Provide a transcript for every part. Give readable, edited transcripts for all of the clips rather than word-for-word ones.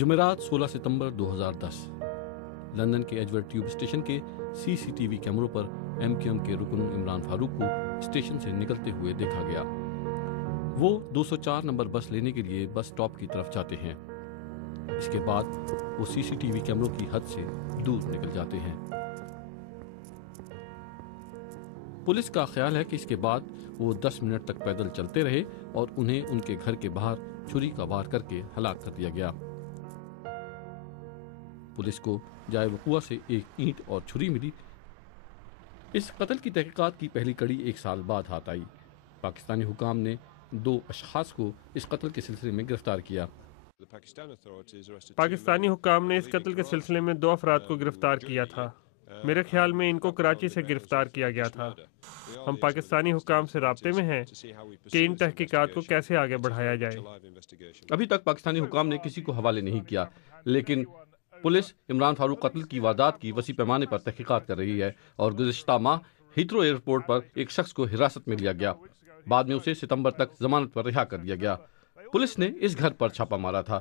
جمعرات 16 ستمبر 2010 لندن کے ایجور tube station کے سی سی ٹی وی کیمروں پر ایم کیو ایم کے رکن عمران فاروق کو اسٹیشن سے نکلتے ہوئے دیکھا گیا۔ وہ 204 نمبر بس لینے کے لیے بس اسٹاپ کی طرف جاتے ہیں۔ اس کے بعد وہ سی سی ٹی وی کیمروں کی حد سے دور نکل جاتے ہیں۔ پولیس کا خیال ہے کہ اس کے بعد وہ 10 منٹ تک پیدل چلتے رہے اور انہیں ان کے گھر کے باہر چھری کا وار کر کے ہلاک کر دیا گیا۔ پولیس کو جائے وقوع سے ایک اینٹ اور چھری ملی۔ اس قتل کی تحقیقات کی پہلی کڑی 1 سال بعد ہاتھ آئی۔ پاکستانی حکام نے 2 اشخاص کو اس قتل کے سلسلے میں گرفتار کیا۔ پاکستانی حکام نے اس قتل کے سلسلے میں 2 افراد کو گرفتار کیا تھا۔ میرے خیال میں ان کو کراچی سے گرفتار کیا گیا تھا۔ ہم پاکستانی حکام سے رابطے میں ہیں کہ ان تحقیقات کو کیسے آگے بڑھایا جائے۔ ابھی تک پاکستانی حکام نے کسی کو حوالے نہیں کیا، لیکن پولیس عمران فاروق قتل کی واردات کی وسیع پیمانے پر تحقیقات کر رہی ہے اور گزشتہ ماہ ہیتھرو ایئرپورٹ پر ایک شخص کو حراست میں لیا گیا۔ بعد میں اسے ستمبر تک ضمانت پر رہا کر دیا گیا۔ پولیس نے اس گھر پر چھاپا مارا تھا۔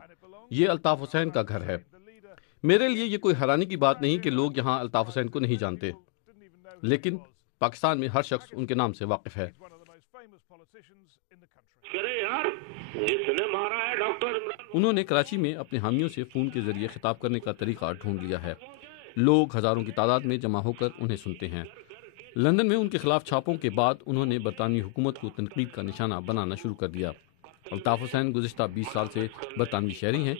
یہ الطاف حسین کا گھر ہے۔ میرے لیے یہ کوئی حیرانی کی بات نہیں کہ لوگ یہاں الطاف حسین کو نہیں جانتے، لیکن پاکستان میں ہر شخص ان کے نام سے واقف ہے۔ انہوں نے کراچی میں اپنے حامیوں سے فون کے ذریعے خطاب کرنے کا طریقہ ڈھونڈ لیا ہے۔ لوگ ہزاروں کی تعداد میں جمع ہو کر انہیں سنتے ہیں۔ لندن میں ان کے خلاف چھاپوں کے بعد انہوں نے برطانوی حکومت کو تنقید کا نشانہ بنانا شروع کر دیا۔ الطاف حسین گزشتہ 20 سال سے برطانوی شہری ہیں۔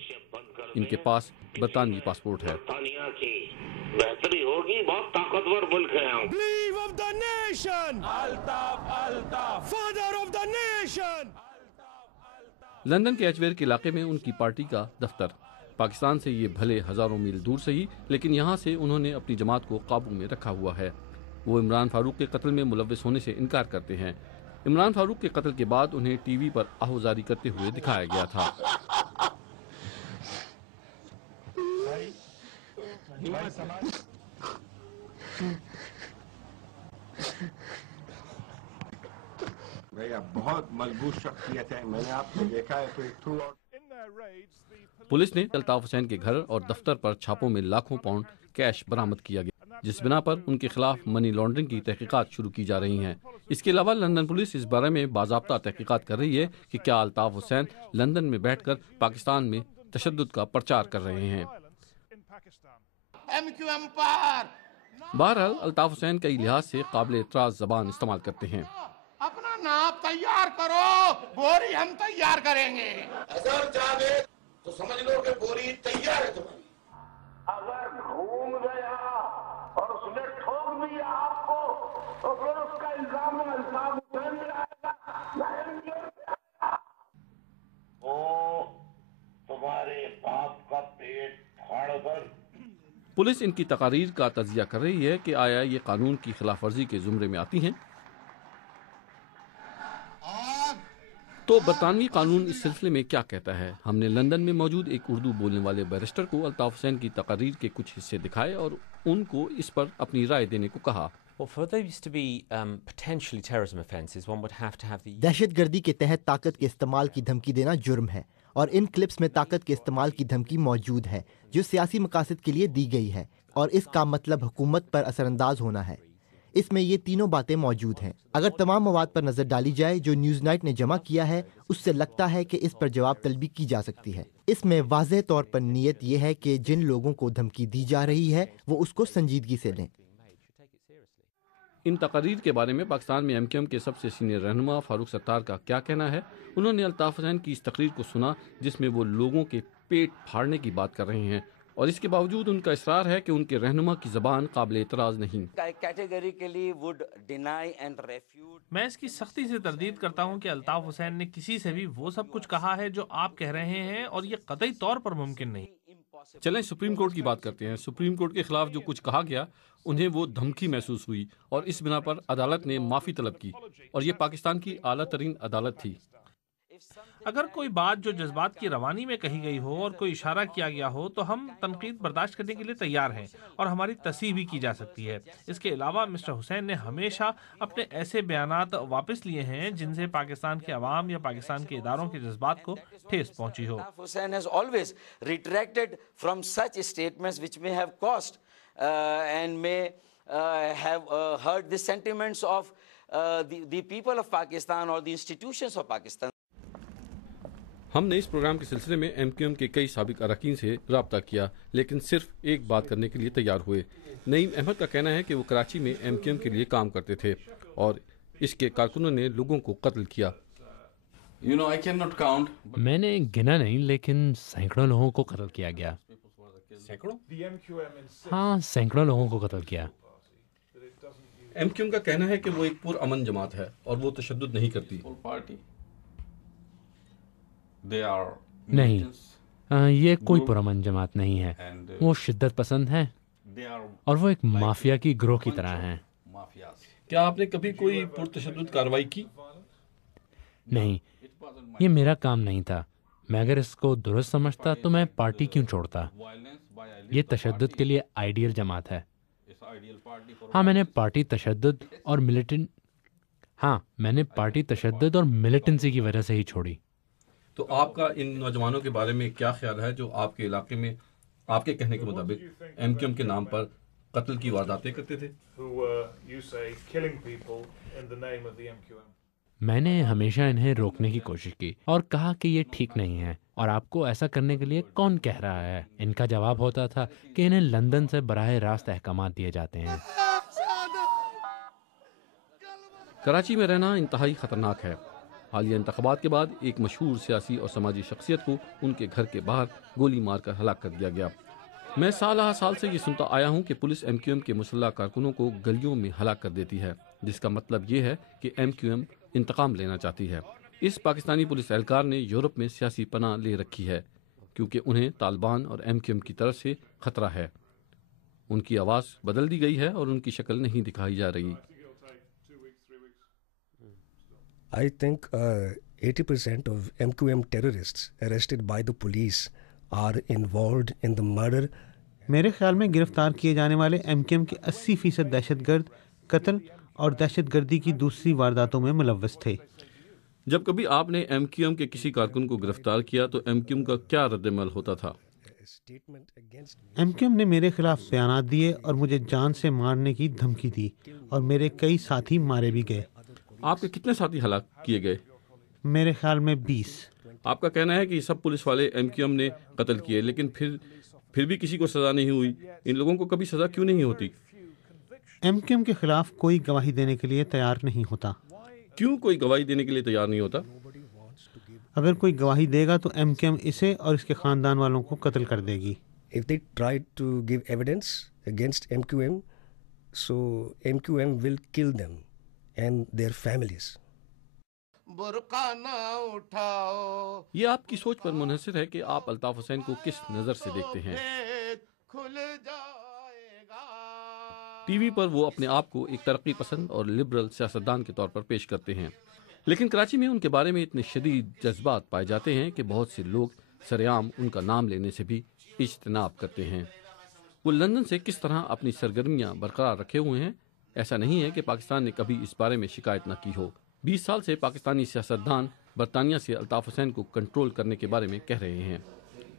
ان کے پاس برطانوی پاسپورٹ ہے۔ بہتری ہوگی، بہت طاقتور ملک ہے۔ لندن کے ایجویر کے علاقے میں ان کی پارٹی کا دفتر۔ پاکستان سے یہ بھلے ہزاروں میل دور سے ہی، لیکن یہاں سے انہوں نے اپنی جماعت کو قابو میں رکھا ہوا ہے۔ وہ عمران فاروق کے قتل میں ملوث ہونے سے انکار کرتے ہیں۔ عمران فاروق کے قتل کے بعد انہیں ٹی وی پر آہوازاری کرتے ہوئے دکھایا گیا تھا۔ بہت مضبوط شخصیت ہے، میں نے آپ کو دیکھا ہے۔ پولیس نے الطاف حسین کے گھر اور دفتر پر چھاپوں میں لاکھوں پاؤنڈ کیش برآمد کیا گیا، جس بنا پر ان کے خلاف منی لانڈرنگ کی تحقیقات شروع کی جا رہی ہیں۔ اس کے علاوہ لندن پولیس اس بارے میں باضابطہ تحقیقات کر رہی ہے کہ کیا الطاف حسین لندن میں بیٹھ کر پاکستان میں تشدد کا پرچار کر رہے ہیں۔ بہرحال الطاف حسین کئی لحاظ سے قابل اعتراض زبان استعمال کرتے ہیں۔ اپنا ناپ تیار کرو، بوری ہم تیار کریں گے۔ اگر جاگے تو سمجھ لو کہ بوری تیار ہے تمہاری۔ اگر گھوم گیا اور اس نے ٹھوک دیا آپ کو تو پھر اس کا الزام الطاف حسین میں آئے گا۔ وہ تمہارے باپ کا پیٹ پھاڑ کر۔ پولیس ان کی تقاریر کا تجزیہ کر رہی ہے کہ آیا یہ قانون کی خلاف ورزی کے زمرے میں آتی ہیں۔ تو برطانوی قانون اس سلسلے میں کیا کہتا ہے؟ ہم نے لندن میں موجود ایک اردو بولنے والے بیرسٹر کو الطاف حسین کی تقاریر کے کچھ حصے دکھائے اور ان کو اس پر اپنی رائے دینے کو کہا۔ دہشت گردی کے تحت طاقت کے استعمال کی دھمکی دینا جرم ہے، اور ان کلپس میں طاقت کے استعمال کی دھمکی موجود ہے جو سیاسی مقاصد کے لیے دی گئی ہے، اور اس کا مطلب حکومت پر اثر انداز ہونا ہے۔ اس میں یہ تینوں باتیں موجود ہیں۔ اگر تمام مواد پر نظر ڈالی جائے جو نیوز نائٹ نے جمع کیا ہے، اس سے لگتا ہے کہ اس پر جواب طلبی کی جا سکتی ہے۔ اس میں واضح طور پر نیت یہ ہے کہ جن لوگوں کو دھمکی دی جا رہی ہے وہ اس کو سنجیدگی سے لیں۔ ان تقاریر کے بارے میں پاکستان میں ایم کیو ایم کے سب سے سینئر رہنما فاروق ستار کا کیا کہنا ہے؟ انہوں نے الطاف حسین کی اس تقریر کو سنا جس میں وہ لوگوں کے پیٹ پھاڑنے کی بات کر رہے ہیں، اور اس کے باوجود ان کا اصرار ہے کہ ان کے رہنما کی زبان قابل اعتراض نہیں۔ میں اس کی سختی سے تردید کرتا ہوں کہ الطاف حسین نے کسی سے بھی وہ سب کچھ کہا ہے جو آپ کہہ رہے ہیں، اور یہ قطعی طور پر ممکن نہیں۔ چلیں سپریم کورٹ کی بات کرتے ہیں۔ سپریم کورٹ کے خلاف جو کچھ کہا گیا انہیں وہ دھمکی محسوس ہوئی، اور اس بنا پر عدالت نے معافی طلب کی، اور یہ پاکستان کی اعلیٰ ترین عدالت تھی۔ اگر کوئی بات جو جذبات کی روانی میں کہی گئی ہو اور کوئی اشارہ کیا گیا ہو تو ہم تنقید برداشت کرنے کے لیے تیار ہیں اور ہماری تصحیح بھی کی جا سکتی ہے۔ اس کے علاوہ مسٹر حسین نے ہمیشہ اپنے ایسے بیانات واپس لیے ہیں جن سے پاکستان کے عوام یا پاکستان کے اداروں کے جذبات کو ٹھیس پہنچی ہو۔ Hussain has always retracted from such statements which may have caused and may have hurt the sentiments of the people of Pakistan or the institutions of Pakistan۔ ہم نے اس پروگرام کے سلسلے میں ایم کیو ایم کے کئی سابق اراکین سے رابطہ کیا، لیکن صرف ایک بات کرنے کے لیے تیار ہوئے۔ نعیم احمد کا کہنا ہے کہ وہ کراچی میں ایم کیو ایم کے لیے کام کرتے تھے اور اس کے کارکنوں نے لوگوں کو قتل کیا۔ میں نے گنا نہیں، لیکن سینکڑوں لوگوں کو قتل کیا گیا۔ ہاں، سینکڑوں لوگوں کو قتل کیا۔ ایم کیو ایم کا کہنا ہے کہ وہ ایک پرامن جماعت ہے اور وہ تشدد نہیں کرتی۔ نہیں، یہ کوئی پرامن جماعت نہیں ہے، وہ شدت پسند ہیں اور وہ ایک مافیا کی گروہ کی طرح ہیں۔ کیا آپ نے کبھی کوئی پرتشدد کارروائی کی؟ نہیں، یہ میرا کام نہیں تھا۔ میں اگر اس کو درست سمجھتا تو میں پارٹی کیوں چھوڑتا؟ یہ تشدد کے لیے آئیڈیل جماعت ہے۔ ہاں، میں نے پارٹی تشدد اور ملیٹنسی کی وجہ سے ہی چھوڑی۔ تو آپ کا ان نوجوانوں کے بارے میں کیا خیال ہے جو آپ کے علاقے میں آپ کے کہنے کے مطابق ایم کیو ایم کے نام پر قتل کی وارداتیں کرتے تھے؟ میں نے ہمیشہ انہیں روکنے کی کوشش کی اور کہا کہ یہ ٹھیک نہیں ہے اور آپ کو ایسا کرنے کے لیے کون کہہ رہا ہے؟ ان کا جواب ہوتا تھا کہ انہیں لندن سے براہ راست احکامات دیے جاتے ہیں۔ کراچی میں رہنا انتہائی خطرناک ہے۔ حالیہ انتخابات کے بعد ایک مشہور سیاسی اور سماجی شخصیت کو ان کے گھر کے باہر گولی مار کر ہلاک کر دیا گیا۔ میں سالہ سال سے یہ سنتا آیا ہوں کہ پولیس ایم کیو ایم کے مسلح کارکنوں کو گلیوں میں ہلاک کر دیتی ہے، جس کا مطلب یہ ہے کہ ایم کیو ایم انتقام لینا چاہتی ہے۔ اس پاکستانی پولیس اہلکار نے یورپ میں سیاسی پناہ لے رکھی ہے کیونکہ انہیں طالبان اور ایم کیو ایم کی طرف سے خطرہ ہے۔ ان کی آواز بدل دی گئی ہے اور ان کی شکل نہیں دکھائی جا رہی۔ I think 80% of MQM terrorists arrested by the police are involved in the murder۔ میرے خیال میں گرفتار کیے جانے والے ایم کیو ایم کے 80% دہشت گرد قتل اور دہشت گردی کی دوسری وارداتوں میں ملوث تھے۔ جب کبھی آپ نے ایم کیو ایم کے کسی کارکن کو گرفتار کیا تو ایم کیو ایم کا کیا رد عمل ہوتا تھا؟ ایم کیو ایم نے میرے خلاف بیانات دیے اور مجھے جان سے مارنے کی دھمکی دی اور میرے کئی ساتھی مارے بھی گئے۔ آپ کے کتنے ساتھی ہلاک کیے گئے؟ میرے خیال میں 20۔ آپ کا کہنا ہے کہ یہ سب پولیس والے ایم کیو ایم نے قتل کیے، لیکن پھر بھی کسی کو سزا نہیں ہوئی۔ ان لوگوں کو کبھی سزا کیوں نہیں ہوتی؟ ایم کیو ایم کے خلاف کوئی گواہی دینے کے لیے تیار نہیں ہوتا۔ کیوں کوئی گواہی دینے کے لیے تیار نہیں ہوتا؟ اگر کوئی گواہی دے گا تو ایم کیو ایم اسے اور اس کے خاندان والوں کو قتل کر دے گی۔ If they try to give evidence against MQM, so MQM will kill them and their families۔ برقع نہ اٹھاؤ، یہ آپ کی سوچ پر منحصر ہے کہ آپ الطاف حسین کو کس نظر سے دیکھتے ہیں۔ کھل جائے گا۔ ٹی وی پر وہ اپنے آپ کو ایک ترقی پسند اور لبرل سیاستدان کے طور پر پیش کرتے ہیں، لیکن کراچی میں ان کے بارے میں اتنے شدید جذبات پائے جاتے ہیں کہ بہت سے لوگ سرعام ان کا نام لینے سے بھی اجتناب کرتے ہیں۔ وہ لندن سے کس طرح اپنی سرگرمیاں برقرار رکھے ہوئے ہیں؟ ایسا نہیں ہے کہ پاکستان نے کبھی اس بارے میں شکایت نہ کی ہو۔ 20 سال سے پاکستانی سیاستدان برطانیہ سے الطاف حسین کو کنٹرول کرنے کے بارے میں کہہ رہے ہیں۔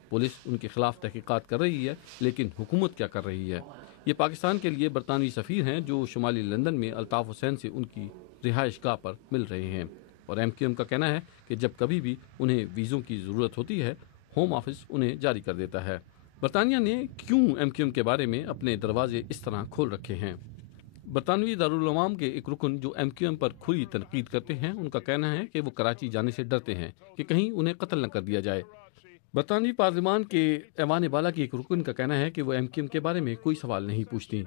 پولیس ان کے خلاف تحقیقات کر رہی ہے، لیکن حکومت کیا کر رہی ہے؟ یہ پاکستان کے لیے برطانوی سفیر ہیں جو شمالی لندن میں الطاف حسین سے ان کی رہائش گاہ پر مل رہے ہیں، اور ایم کیو ایم کا کہنا ہے کہ جب کبھی بھی انہیں ویزوں کی ضرورت ہوتی ہے ہوم آفس انہیں جاری کر دیتا ہے۔ برطانیہ نے کیوں ایم کیو ایم کے بارے میں اپنے دروازے اس طرح کھول رکھے ہیں؟ برطانوی دارالعوام کے ایک رکن جو ایم کیو ایم پر کھلی تنقید کرتے ہیں، ان کا کہنا ہے کہ وہ کراچی جانے سے ڈرتے ہیں کہ کہیں انہیں قتل نہ کر دیا جائے۔ برطانوی پارلیمان کے ایوان بالا کی ایک رکن کا کہنا ہے کہ وہ ایم کیو ایم کے بارے میں کوئی سوال نہیں پوچھتی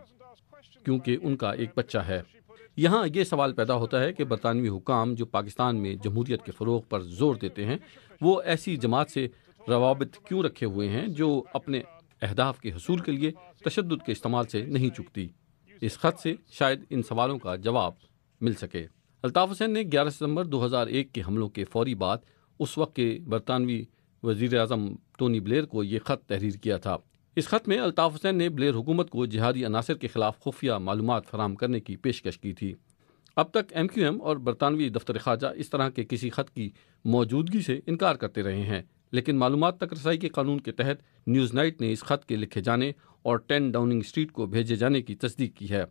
کیونکہ ان کا ایک بچہ ہے۔ یہاں یہ سوال پیدا ہوتا ہے کہ برطانوی حکام جو پاکستان میں جمہوریت کے فروغ پر زور دیتے ہیں، وہ ایسی جماعت سے روابط کیوں رکھے ہوئے ہیں جو اپنے اہداف کے حصول کے لیے تشدد کے استعمال سے نہیں چکتی۔ اس خط سے شاید ان سوالوں کا جواب مل سکے۔ الطاف حسین نے 11 ستمبر 2001 کے حملوں کے فوری بعد اس وقت کے برطانوی وزیر اعظم ٹونی بلیئر کو یہ خط تحریر کیا تھا۔ اس خط میں الطاف حسین نے بلیئر حکومت کو جہادی عناصر کے خلاف خفیہ معلومات فراہم کرنے کی پیشکش کی تھی۔ اب تک ایم کیو ایم اور برطانوی دفتر خارجہ اس طرح کے کسی خط کی موجودگی سے انکار کرتے رہے ہیں، لیکن معلومات تک رسائی کے قانون کے تحت نیوز نائٹ نے اس خط کے لکھے جانے اور 10 ڈاؤننگ اسٹریٹ کو بھیجے جانے کی تصدیق کی ہے۔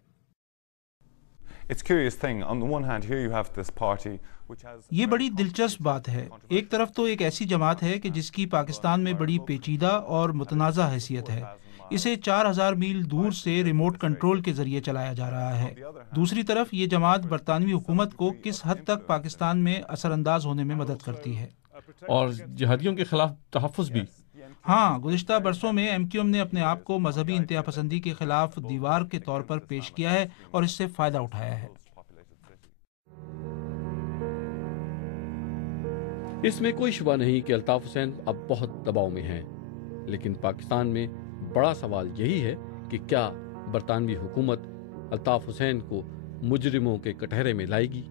یہ بڑی دلچسپ بات ہے۔ ایک طرف تو ایک ایسی جماعت ہے کہ جس کی پاکستان میں بڑی پیچیدہ اور متنازع حیثیت ہے، اسے 4000 میل دور سے ریموٹ کنٹرول کے ذریعے چلایا جا رہا ہے۔ دوسری طرف یہ جماعت برطانوی حکومت کو کس حد تک پاکستان میں اثر انداز ہونے میں مدد کرتی ہے، اور جہادیوں کے خلاف تحفظ بھی۔ ہاں، گزشتہ برسوں میں ایم کیو ایم نے اپنے آپ کو مذہبی انتہا پسندی کے خلاف دیوار کے طور پر پیش کیا ہے اور اس سے فائدہ اٹھایا ہے۔ اس میں کوئی شبہ نہیں کہ الطاف حسین اب بہت دباؤ میں ہیں، لیکن پاکستان میں بڑا سوال یہی ہے کہ کیا برطانوی حکومت الطاف حسین کو مجرموں کے کٹہرے میں لائے گی؟